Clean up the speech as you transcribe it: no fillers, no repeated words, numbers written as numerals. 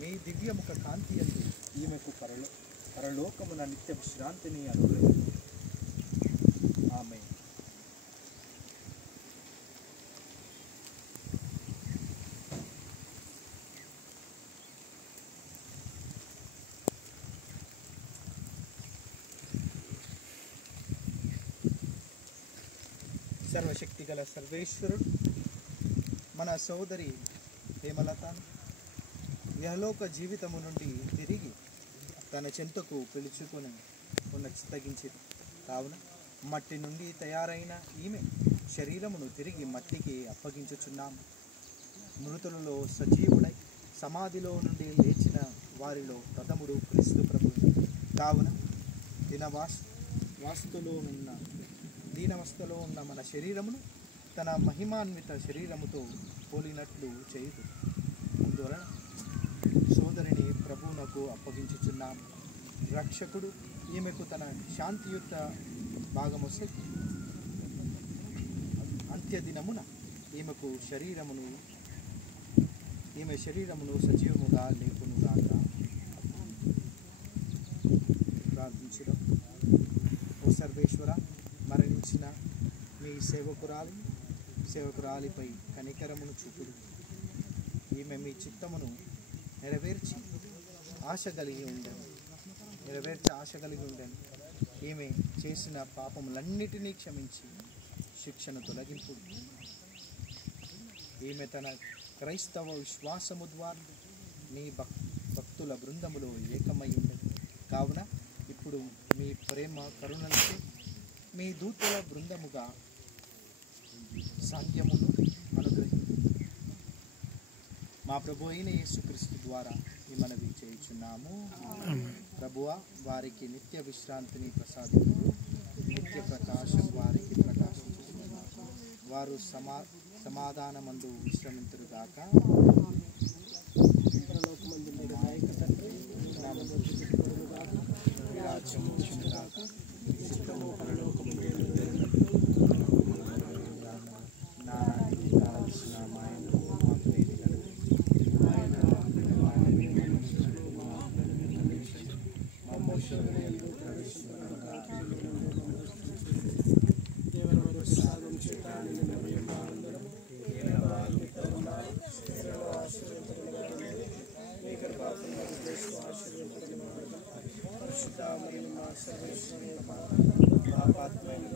మీ దివ్యముఖ కాంతి యందు ఈమెకు పరలోకమున నిత్య విశ్రాంతిని అనుగ్రహించు. ఆమేన్. సర్వశక్తి గల సర్వేశ్వరుడు మన సోదరి హేమలతను యహలోక జీవితము నుండి తిరిగి తన చెంతకు పిలుచుకొని చిత్తగించింది. కావున మట్టి నుండి తయారైన ఈమె శరీరమును తిరిగి మట్టికి అప్పగించుచున్నాము. మృతులలో సజీవుడై సమాధిలో నుండి లేచిన వారిలో ప్రథముడు క్రీస్తు ప్రభువు. కావున దీనవస్థలో ఉన్న మన శరీరమును తన మహిమాన్విత శరీరముతో పోలినట్లు చేయుదు. అందువలన సోదరిని ప్రభువునకు అప్పగించుచున్నాము. రక్షకుడు ఈమెకు తన శాంతియుత భాగమొసే అంత్యదినమున ఈమె శరీరమును సజీవముగా లేకునుగాక. ప్రార్థించుదాం. ఓ సర్వేశ్వర, మరణించిన మీ సేవకురాలిపై కనికరమును చూపుడు. ఈమె మీ చిత్తమును నెరవేర్చి ఆశ కలిగి ఉండను. ఈమె చేసిన పాపములన్నిటినీ క్షమించి శిక్షను తొలగింపు. ఈమె తన క్రైస్తవ విశ్వాసము ద్వారా మీ భక్తుల బృందములో ఏకమై ఉండదు. కావున ఇప్పుడు మీ ప్రేమ కరుణలతో మీ దూతల బృందముగా సాంఖ్యమును అనుగ్రహించు. మా ప్రభు అయిన యేసుక్రీస్తు ద్వారా ఈ మనవి చేయుచున్నాము. ప్రభువా, వారికి నిత్య విశ్రాంతిని ప్రసాదించు. నిత్య ప్రకాశం వారికి ప్రకాశించుచున్నాము. వారు సమాధానమందు విశ్రమింతురుగాక. పాపాత్మైన